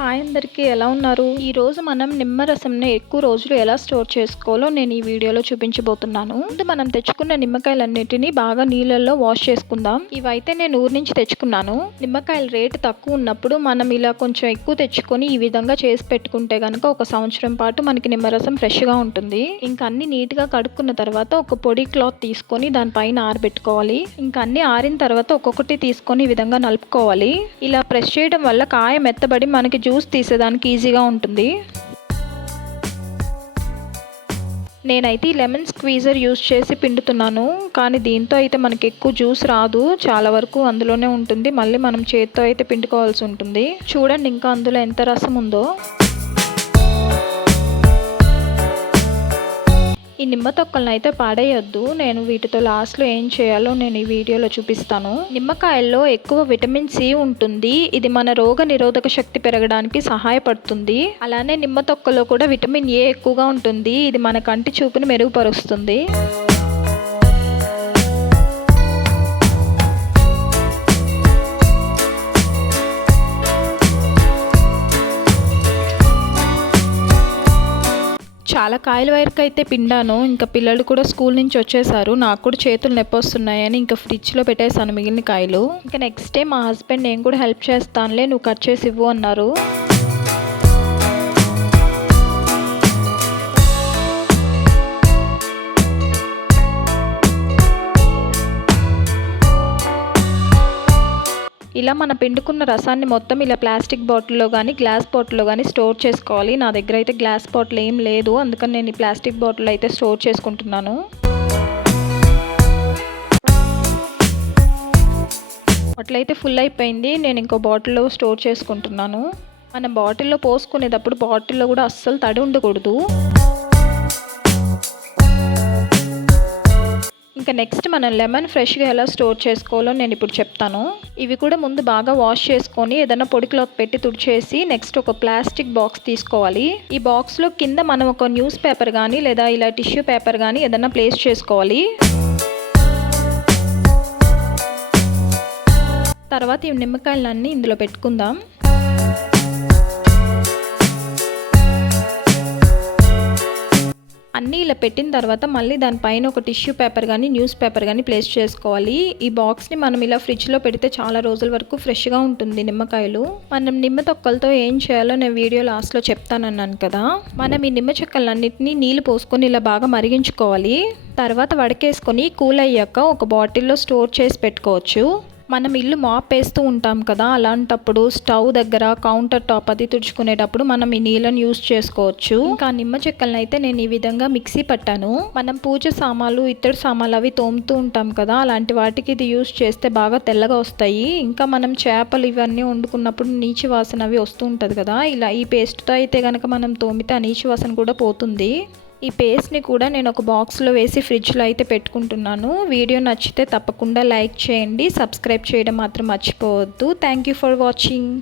Hi అందరికీ ఎలా ఉన్నారు? ఈ రోజు మనం నిమ్మరసంని ఎక్కువ రోజులు ఎలా స్టోర్ చేసుకోవాలో నేను ఈ వీడియోలో చూపించబోతున్నాను. ముందు మనం తెచ్చుకున్న నిమ్మకాయలన్నిటిని బాగా నీళ్ళల్లో వాష్ చేసుకుందాం. ఇవైతే నేను ఊరి నుంచి తెచ్చుకున్నాను. నిమ్మకాయల రేటు తక్కువ ఉన్నప్పుడు మనం ఇలా కొంచెం ఎక్కువ తెచ్చుకొని ఈ విధంగా చేసి పెట్టుకుంటే కనుక ఒక సంవత్సరం పాటు మనకి నిమ్మరసం ఫ్రెష్గా ఉంటుంది. ఇంకా అన్ని నీట్గా కడుక్కున్న తర్వాత ఒక పొడి క్లాత్ తీసుకొని దానిపైన ఆరబెట్టుకోవాలి. ఇంకా అన్ని ఆరిన తర్వాత ఒక్కొక్కటి తీసుకొని ఈ విధంగా నలుపుకోవాలి. ఇలా ప్రెస్ చేయడం వల్ల కాయ మెత్తబడి మనకి జ్యూస్ తీసేదానికి ఈజీగా ఉంటుంది. నేనైతే ఈ లెమన్ స్క్వీజర్ యూస్ చేసి పిండుతున్నాను. కానీ దీంతో అయితే మనకి ఎక్కువ జ్యూస్ రాదు. చాలా వరకు అందులోనే ఉంటుంది. మళ్ళీ మనం చేతితో అయితే పిండుకోవాల్సి ఉంటుంది. చూడండి ఇంకా అందులో ఎంత రసం ఉందో. ఈ నిమ్మ తొక్కలను అయితే పాడేయొద్దు. నేను వీటితో లాస్ట్లో ఏం చేయాలో నేను ఈ వీడియోలో చూపిస్తాను. నిమ్మకాయల్లో ఎక్కువ విటమిన్ సి ఉంటుంది. ఇది మన రోగ నిరోధక శక్తి పెరగడానికి సహాయపడుతుంది. అలానే నిమ్మ తొక్కలో కూడా విటమిన్ ఏ ఎక్కువగా ఉంటుంది. ఇది మన కంటి చూపును మెరుగుపరుస్తుంది. చాలా కాయల వైర్కి అయితే పిండాను. ఇంకా పిల్లలు కూడా స్కూల్ నుంచి వచ్చేసారు. నాకు కూడా చేతులు నొప్పి వస్తున్నాయని ఇంకా ఫ్రిడ్జ్లో పెట్టేశాను మిగిలిన కాయలు. ఇంకా నెక్స్ట్ డే మా హస్బెండ్ నేను కూడా హెల్ప్ చేస్తానులే నువ్వు కట్ చేసి ఇవ్వు అన్నారు. ఇలా మన పిండుకున్న రసాన్ని మొత్తం ఇలా ప్లాస్టిక్ బాటిల్లో కానీ గ్లాస్ బాటిల్లో కానీ స్టోర్ చేసుకోవాలి. నా దగ్గర అయితే గ్లాస్ బాటిల్ ఏం లేదు. అందుకని నేను ఈ ప్లాస్టిక్ బాటిల్ అయితే స్టోర్ చేసుకుంటున్నాను. అట్లయితే ఫుల్ అయిపోయింది. నేను ఇంకో బాటిల్లో స్టోర్ చేసుకుంటున్నాను. మన బాటిల్లో పోసుకునేటప్పుడు బాటిల్లో కూడా అస్సలు తడి ఉండకూడదు. ఇంకా నెక్స్ట్ మనం లెమన్ ఫ్రెష్గా ఎలా స్టోర్ చేసుకోవాలో నేను ఇప్పుడు చెప్తాను. ఇవి కూడా ముందు బాగా వాష్ చేసుకొని ఏదైనా పొడి క్లాత్ పెట్టి తుడిచేసి నెక్స్ట్ ఒక ప్లాస్టిక్ బాక్స్ తీసుకోవాలి. ఈ బాక్స్లో కింద మనం ఒక న్యూస్ పేపర్ కానీ లేదా ఇలా టిష్యూ పేపర్ కానీ ఏదైనా ప్లేస్ చేసుకోవాలి. తర్వాత ఈ నిమ్మకాయలన్నీ ఇందులో పెట్టుకుందాం. అన్నీ ఇలా పెట్టిన తర్వాత మళ్ళీ దానిపైన ఒక టిష్యూ పేపర్ కానీ న్యూస్ పేపర్ కానీ ప్లేస్ చేసుకోవాలి. ఈ బాక్స్ని మనం ఇలా ఫ్రిడ్జ్లో పెడితే చాలా రోజుల వరకు ఫ్రెష్గా ఉంటుంది నిమ్మకాయలు. మనం నిమ్మ తొక్కలతో ఏం చేయాలో నేను వీడియో లాస్ట్లో చెప్తానన్నాను కదా. మనం ఈ నిమ్మ చెక్కలన్నింటినీ నీళ్ళు పోసుకొని ఇలా బాగా మరిగించుకోవాలి. తర్వాత వడకేసుకొని కూల్ అయ్యాక ఒక బాటిల్లో స్టోర్ చేసి పెట్టుకోవచ్చు. మనం ఇల్లు మాప్ వేస్తూ ఉంటాం కదా అలాంటప్పుడు స్టవ్ దగ్గర కౌంటర్ టాప్ అది తుడుచుకునేటప్పుడు మనం ఈ నీళ్ళని యూస్ చేసుకోవచ్చు. ఇంకా నిమ్మ చెక్కలను అయితే నేను ఈ విధంగా మిక్సీ పట్టాను. మనం పూజ సామాన్లు ఇతడు సామాన్లు అవి తోముతూ ఉంటాం కదా అలాంటి వాటికి ఇది యూస్ చేస్తే బాగా తెల్లగా వస్తాయి. ఇంకా మనం చేపలు ఇవన్నీ వండుకున్నప్పుడు నీచి వాసన అవి వస్తూ ఉంటుంది కదా ఇలా ఈ పేస్ట్తో అయితే కనుక మనం తోమితే ఆ నీచి వాసన కూడా పోతుంది. ఈ పేస్ట్ని కూడా నేను ఒక బాక్స్లో వేసి ఫ్రిడ్జ్లో అయితే పెట్టుకుంటున్నాను. వీడియో నచ్చితే తప్పకుండా లైక్ చేయండి. సబ్స్క్రైబ్ చేయడం మాత్రం మర్చిపోవద్దు. Thank you for watching